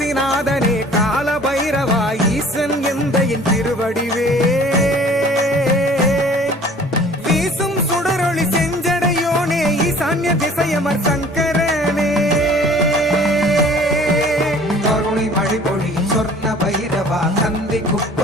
காசிநாதனே கால பைரவா ஈசன் எந்தையின் திருவடிவே வீசும் சுடரொளி செஞ்சடையோனே ஈசான்ய திசையமர் சங்கரனே கருணை மழை பொழி சொர்ண பைரவா தந்தை குப்ப